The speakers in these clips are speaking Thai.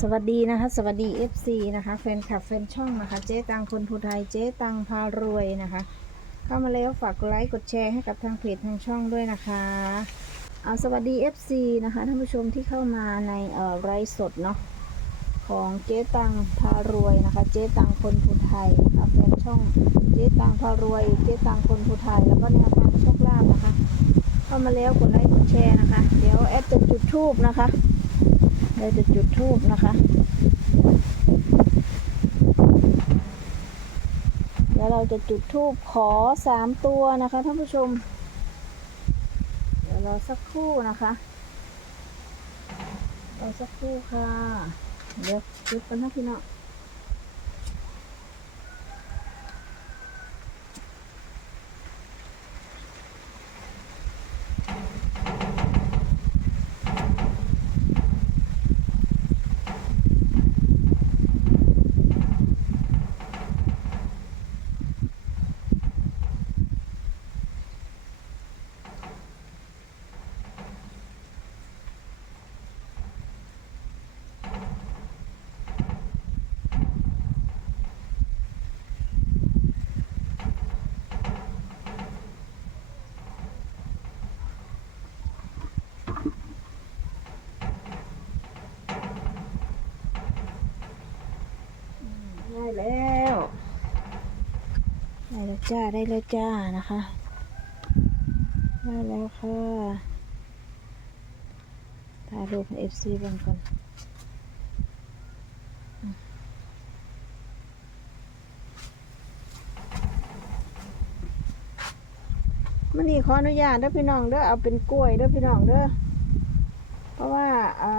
สวัสดีนะคะ สวัสดี FC นะคะ แฟนคลับแฟนช่องนะคะ เจ๊ตังคนภูไทย เจ๊ตังพารวยนะคะ เข้ามาแล้วฝากกดไลค์กดแชร์ให้กับทางเพจทางช่องด้วยนะคะ เอาสวัสดี FC นะคะท่านผู้ชมที่เข้ามาในเอ่อไลฟ์สดเนาะของเจ๊ตังพารวยนะคะ เจ๊ตังคนภูไทยนะคะแฟนช่องเจ๊ตังพารวย เจ๊ตังคนภูไทย แล้วก็แนวทางโชคลาภนะคะ เข้ามาแล้วกดไลค์กดแชร์นะคะ เดี๋ยวแอดจะจุดทูบนะคะ เราจะจุดทูบนะคะแล้วเราจะจุดทูบขอสามตัวนะคะท่านผู้ชม เดี๋ยวรอสักครู่นะคะรอสักครู่ค่ะ เดี๋ยวจุดกันนะพี่น้อง ได้แล้ว ได้แล้ว จ้าได้แล้วจ้านะคะได้แล้วค่ะถ่ายรูปเอฟซีบางก่อนอืมมันนี่ขออนุญาตเด้อพี่น้องเด้อเอาเป็นกล้วยเด้อพี่น้องเด้อเพราะว่าอ่า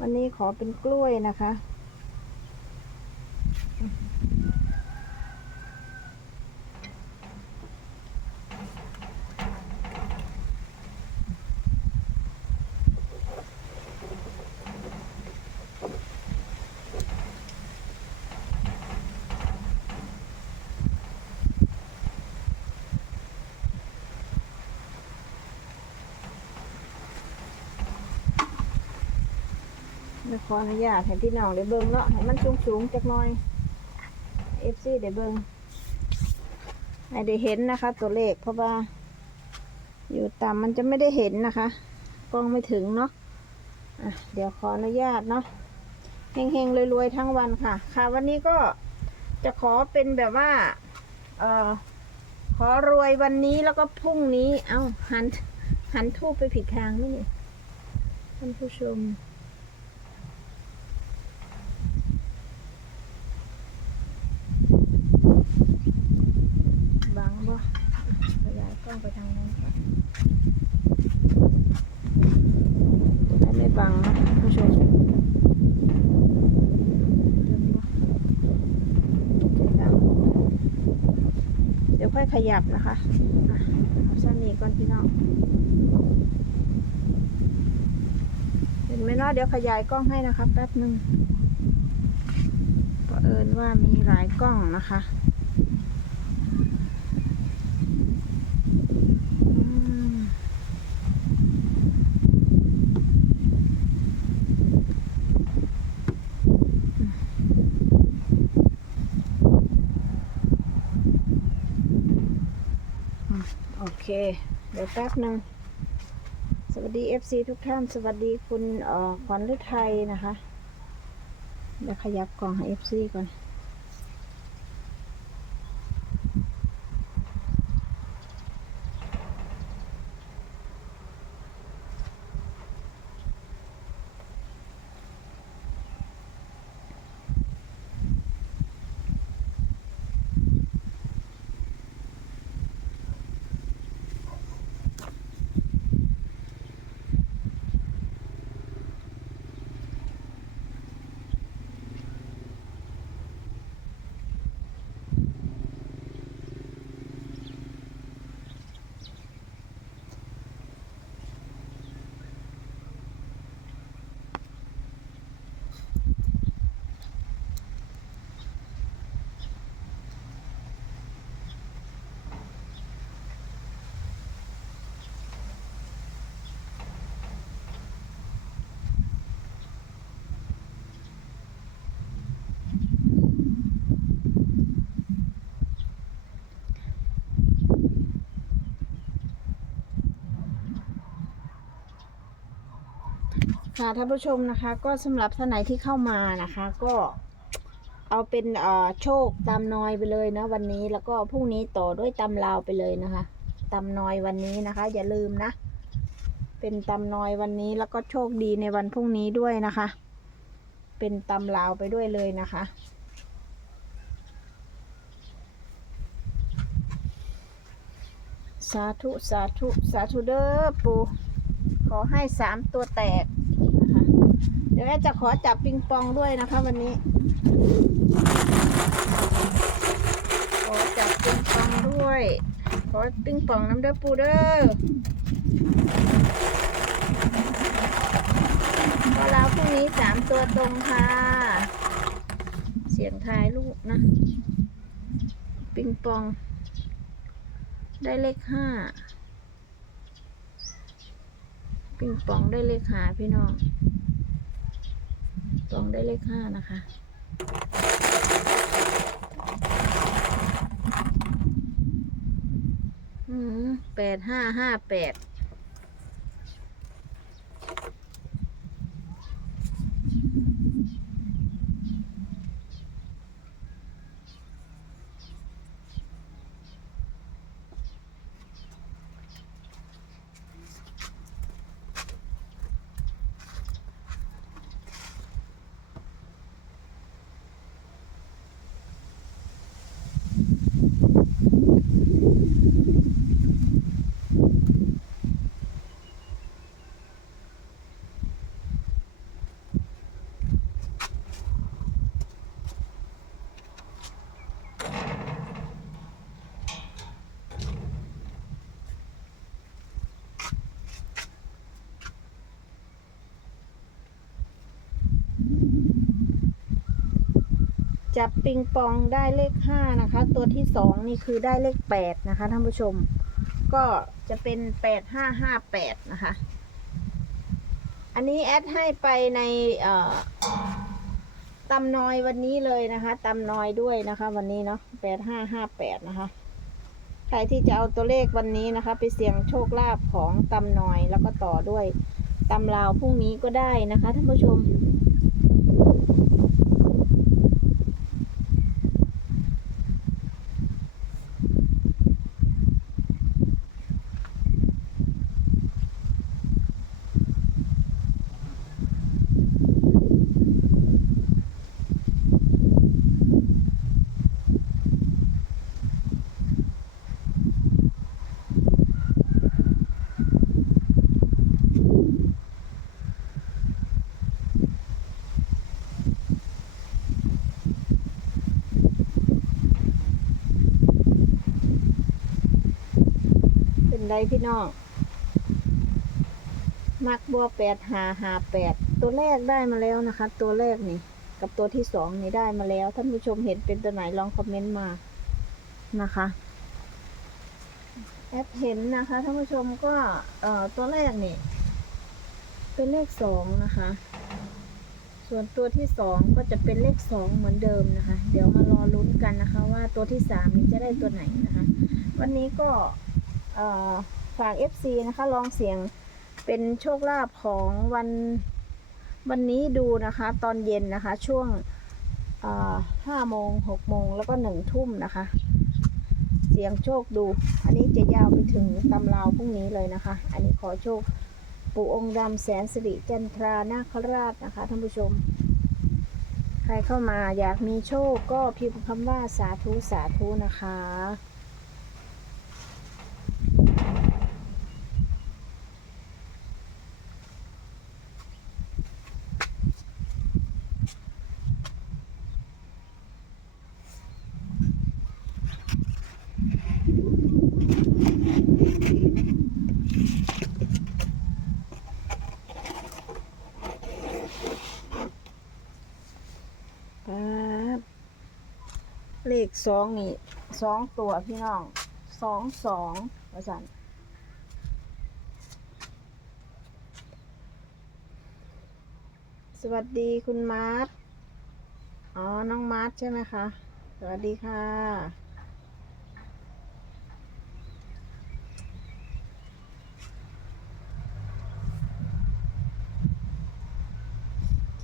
วันนี้ขอเป็นกล้วยนะคะ เดี๋ยวขออนุญาตให้พี่น้องได้เบิ่งเนาะให้มันสูงสูงๆจักหน่อยเอฟซีได้เบิ่งให้ได้เห็นนะคะ ตัวเลขเพราะว่า อยู่ต่ำมันจะไม่ได้เห็นนะคะกล้องไม่ถึงเนาะะเดี๋ยวขออนุญาตเนาะเฮงๆรวยๆทั้งวันค่ะ ค่ะ วันนี้ก็จะขอเป็นแบบว่า เอ่อขอรวยวันนี้แล้วก็พรุ่งนี้ เอ้าหันหันทูบไปผิดทางไหมเนี่ยท่านผู้ชม บังบ่ขยายกล้องไปทางนั้นค่ะจะได้ไม่บังนะผู้ชมเดินบ่จะบังเดี๋ยว ค่อยขยับนะคะเอาชั้นนี้ก่อนพี่น้องเห็นไหมเนาะเดี๋ยวขยายกล้องให้นะคะแป๊บหนึ่งเผอิญว่ามีหลายกล้องนะคะ โอเค เดี๋ยวแป๊บหนึ่งสวัสดี FC ทุกท่าน สวัสดีคุณออขวัญฤทัยนะคะ เดี๋ยวขยับกล่องให้ FC ก่อน ค่ะท่านผู้ชมนะคะ ก็สำหรับท่านไหนที่เข้ามานะคะ ก็เอาเป็นเออโชคตามนอยไปเลยนะ วันนี้แล้วก็พรุ่งนี้ต่อด้วยตำลาวไปเลยนะคะตำนอยวันนี้นะคะ อย่าลืมนะ เป็นตำนอยวันนี้แล้วก็โชคดีในวันพรุ่งนี้ด้วยนะคะ เป็นตำลาวไปด้วยเลยนะคะสาธุ สาธุ สาธุเด้อปูขอให้สามตัวแตก ดี๋ยวแอดจะขอจับปิงปองด้วยนะคะวันนี้ ขอจับปิงปองด้วย ขอปิงปองน้ำเด้อปูเด้อก็แล้วพรุ่งนี้สามตัวตรงค่ะ เสียงทายลูกนะ ปิงปอง ได้เลขห้าปิงปองได้เลขหาพี่น้อง ปองได้เลขห้านะคะอืมแปดห้าห้าแปด จับปิงปองได้เลขห้านะคะ ตัวที่สองนี่คือได้เลขแปดนะคะท่านผู้ชม ก็จะเป็นแปดห้าห้าแปดนะคะ อันนี้แอดให้ไปในตำนอยวันนี้เลยนะคะตำนอยด้วยนะคะ วันนี้เนาะแปดห้าห้าแปดนะคะ ใครที่จะเอาตัวเลขวันนี้นะคะ ไปเสี่ยงโชคลาภของตำนอยแล้วก็ต่อด้วยตำลาวพรุ่งนี้ก็ได้นะคะท่านผู้ชม เป็นไรพี่น้อง มักบัวแปดหาหาแปด ตัวแรกได้มาแล้วนะคะ ตัวแรกนี่ กับตัวที่สองนี่ได้มาแล้ว ท่านผู้ชมเห็นเป็นตัวไหนลองคอมเมนต์มานะคะแอปเห็นนะคะท่านผู้ชมก็เอ่อตัวแรกนี่ เป็นเลขสองนะคะ ส่วนตัวที่สองก็จะเป็นเลขสองเหมือนเดิมนะคะ เดี๋ยวมารอลุ้นกันนะคะ ว่าตัวที่สามนี้จะได้ตัวไหนนะคะ วันนี้ก็ ฝาก FC นะคะ ลองเสียงเป็นโชคลาภของวันวันนี้ดูนะคะ ตอนเย็นนะคะ ช่วงห้าโมงหกโมงแล้วก็หนึ่งทุ่มนะคะ เสียงโชคดู อันนี้จะยาวไปถึงตำราวพรุ่งนี้เลยนะคะ อันนี้ขอโชค ปู่องค์ดำแสนสิริจันทรานาคราชนะคะท่านผู้ชม ใครเข้ามาอยากมีโชคก็พิมพ์คำว่าสาธุสาธุนะคะ ครับเล ขสองนี่สองตัวพี่น้องสองสองประสันสวัสดีคุณมาร์ทอ๋อ น้องมาร์ทใช่ไหมคะ สวัสดีค่ะ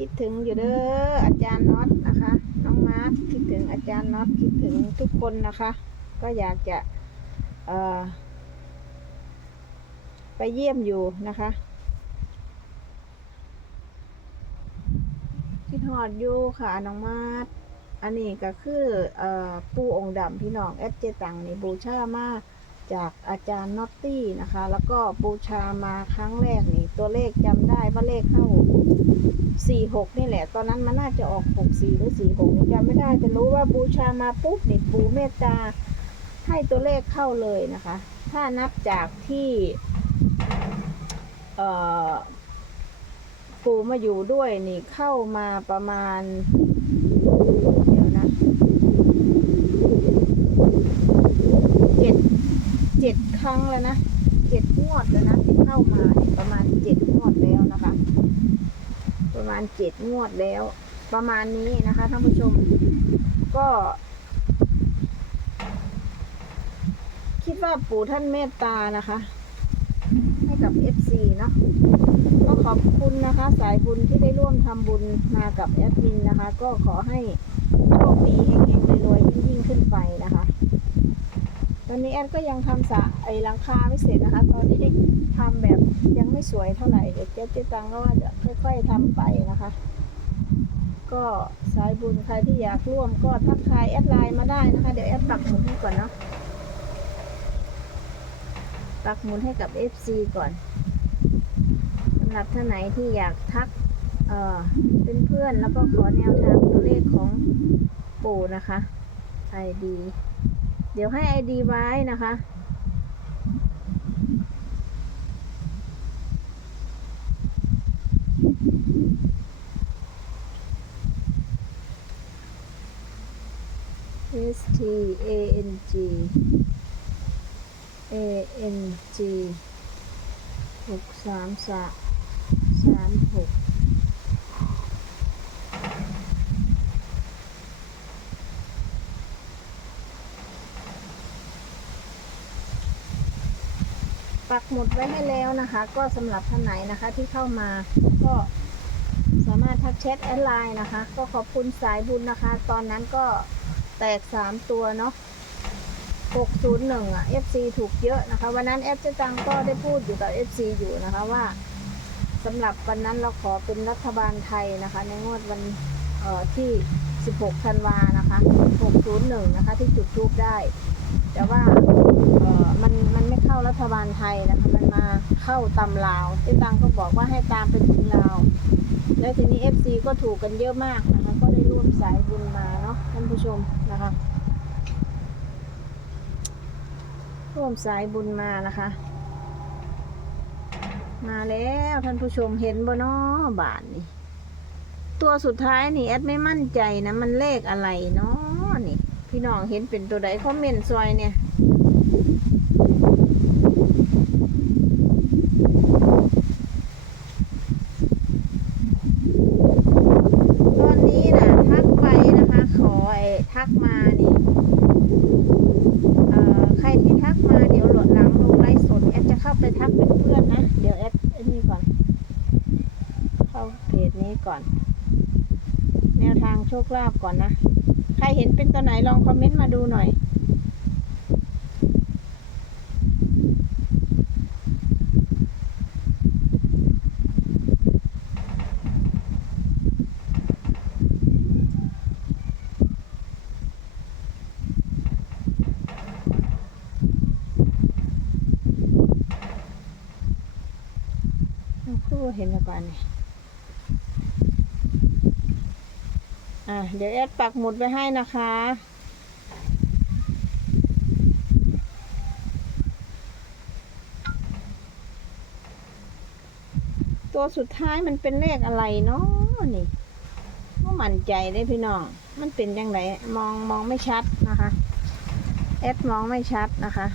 คิดถึงอยู่เด้ออาจารย์น็อตนะคะ น้องมาร์คคิดถึงอาจารย์น็อตคิดถึงทุกคนนะคะ ก็อยากจะไปเยี่ยมอยู่นะคะคิดหอดอยู่ค่ะน้องมาร์คอันนี้ก็คืออปู่องค์ดำพี่น้องแอดเจตังนี่บูชามาจากอาจารย์น็อตตี้นะคะ แล้วก็บูชามาครั้งแรกนี่ ตัวเลขจำได้ว่าเลขเข้า สี่หกนี่แหละ ตอนนั้นมันน่าจะออกหกสี่หรือสี่หกจำไม่ได้แต่รู้ว่าบูชามาปุ๊บนี่ปูเมตตาให้ตัวเลขเข้าเลยนะคะ ถ้านับจากที่เอ่อปูมาอยู่ด้วยนี่เข้ามาประมาณ เดี๋ยวนะเจ็ดเจ็ดครั้งแล้วนะเจ็ดงวดแล้วนะที่เข้ามาประมาณเจ็ดงวด ประมาณเจ็ดงวดแล้ว ประมาณนี้นะคะท่านผู้ชม ก็ คิดว่าปู่ท่านเมตตานะคะ ให้กับ FC เนาะก็ขอบคุณนะคะ สายบุญที่ได้ร่วมทำบุญมากับแอดมินนะคะ ก็ขอให้โชคดีเฮงๆรวยๆยิ่งๆขึ้นไปนะคะ ตอนนี้แอดก็ยังทำสระไอหลังคาไม่เสร็จนะคะ ตอนนี้ทำแบบยังไม่สวยเท่าไหร่เดี๋ยวเจ๊เจ๊ตังก็ว่าจะค่อยๆทำไปนะคะ ก็สายบุญใครที่อยากร่วมก็ทักทายแอดไลน์มาได้นะคะ เดี๋ยวแอดปักหมุดให้ก่อนเนาะปักหมุดให้กับ FC ก่อนสำหรับท่านไหนที่อยากทักเอ่อเป็นเพื่อนแล้วก็ขอแนวทางตัวเลขของปู่นะคะ ID เดี๋ยวให้ ID ไว้นะคะ S T A N G A N G หกสามสามสาม หมุดไว้ให้แล้วนะคะ ก็สำหรับท่านไหนนะคะที่เข้ามาก็สามารถทักแชทแอดไลน์นะคะ ก็ขอบคุณสายบุญนะคะ ตอนนั้นก็แตกสามตัวเนาะ601อะ FC ถูกเยอะนะคะ วันนั้นแอฟเจตังก็ได้พูดอยู่กับ FC อยู่นะคะว่าสำหรับวันนั้นเราขอเป็นรัฐบาลไทยนะคะ ในงวดวันเอ่อที่ 16 ธันวานะคะ 601 นะคะ ที่จุดทูบได้ แต่ว่า มันมันไม่เข้ารัฐบาลไทยนะคะ มันมาเข้าตำลาวเจตังก็บอกว่าให้ตามไปถึงลาว แล้วทีนี้ FC ก็ถูกกันเยอะมากนะคะ ก็ได้ร่วมสายบุญมาเนาะท่านผู้ชมนะคะ ร่วมสายบุญมานะคะ มาแล้วท่านผู้ชมเห็นบ่เนาะบาทนี่ตัวสุดท้ายนี่แอดไม่มั่นใจนะมันเลขอะไรเนาะนี่ พี่น้องเห็นเป็นตัวใดคอมเมนต์ซอยเนี่ย ตอนนี้นะทักไปนะคะ ขอไอ้ทักมานี่ เอ่อใครที่ทักมาเดี๋ยวหลดหลังลงไลฟ์สดแอดจะเข้าไปทักเป็นเพื่อนนะ เดี๋ยวแอดไอ้นี่ก่อน เข้าเพจนี้ ก่อน แนวทางโชคลาภก่อนนะ ใครเห็นเป็นตัวไหนลองคอมเมนต์มาดูหน่อยเอาคู่เห็นแล้วป่านนี่ อะเดี๋ยวแอดปักหมุดไว้ให้นะคะ ตัวสุดท้ายมันเป็นเลขอะไรเนาะนี่ว่ามั่นใจได้พี่น้อง มันเป็นยังไงมองมองไม่ชัดนะคะแอดมองไม่ชัดนะคะ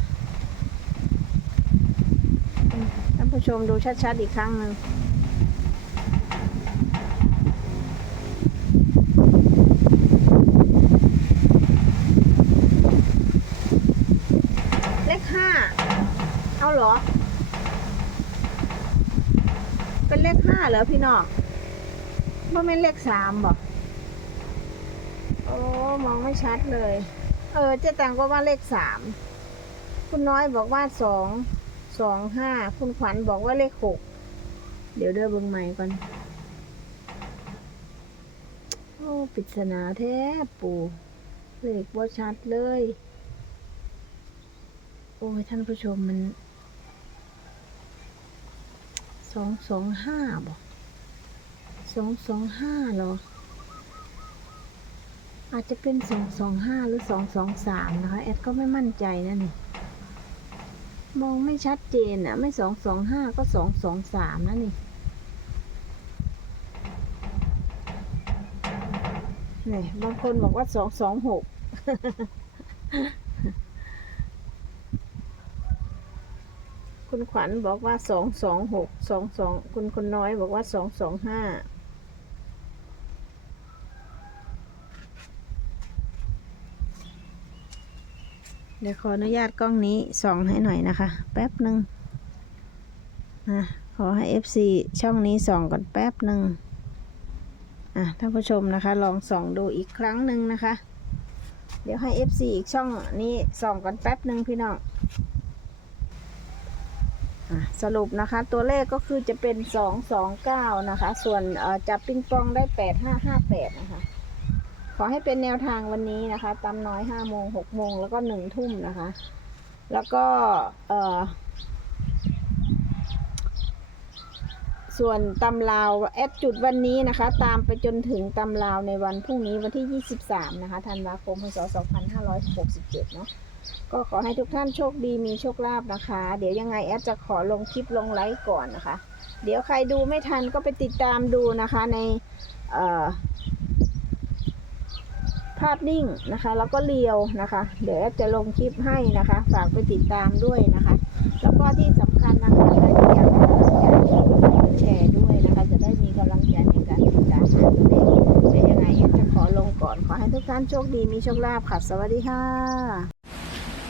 ท่านผู้ชมดูชัดๆอีกครั้งหนึ่งเลขห้า เหรอ เป็นเลขห้าเหรอพี่น้องว่าไม่นเลขสามบอกโอ้ มองไม่ชัดเลย เออ เจ๊ตังก็ว่าเลขสาม คุณน้อยบอกว่าสอง สองห้า คุณขวัญบอกว่าเลขหก เดี๋ยวเด้อเบิ่งใหม่ก่อน โอ้ปริศนาแท้ปู่ เลขว่าชัดเลย โอ้ยท่านผู้ชมมัน องสองห้าบอกสองสองห้าหรอ อาจจะเป็นสองสองห้าหรือสองสองสามนะคะ แอดก็ไม่มั่นใจนะนี่ มองไม่ชัดเจนอะไม่สองสองห้าก็สองสองสามนะนี่นี่บางคนบอกว่าสองสองหก คุณขวัญบอกว่าสองสองหกสองสองคุณคนน้อยบอกว่าสองสองห้าเดี๋ยวขออนุญาตกล้องนี้ส่องให้หน่อยนะคะ แป๊บหนึ่งอะขอให้ FC ช่องนี้ส่องก่อนแป๊บหนึ่งอะท่านผู้ชมนะคะ ลองส่องดูอีกครั้งหนึ่งนะคะ เดี๋ยวให้ FC อีกช่องนี้ส่องก่อนแป๊บหนึ่งพี่น้อง สรุปนะคะ ตัวเลขก็คือจะเป็นสองสองเก้านะคะ ส่วนจับปิงปองได้แปดห้าห้าแปดนะคะ ขอให้เป็นแนวทางวันนี้นะคะตำน้อยห้าโมงหกโมงแล้วก็หนึ่งทุ่มนะคะ แล้วก็ส่วนตำลาวแอดจุดวันนี้นะคะ ตามไปจนถึงตำลาวในวันพรุ่งนี้วันที่ 23 นะคะธันวาคมพศ2567 เนาะ ก็ขอให้ทุกท่านโชคดีมีโชคลาภนะคะ เดี๋ยวยังไงแอดจะขอลงคลิปลงไลฟ์ก่อนนะคะ เดี๋ยวใครดูไม่ทันก็ไปติดตามดูนะคะในภาพนิ่งนะคะ แล้วก็เรียวนะคะ เดี๋ยวแอปจะลงคลิปให้นะคะ ฝากไปติดตามด้วยนะคะ แล้วก็ที่สำคัญนะคะใครที่อยากให้กำลังใจแชร์ด้วยนะคะ จะได้มีกำลังใจในการติดตามหาตัวเลขเดี๋ยวยังไงแอปจะขอลงก่อนขอให้ทุกท่านโชคดีมีโชคลาภค่ะสวัสดีค่ะ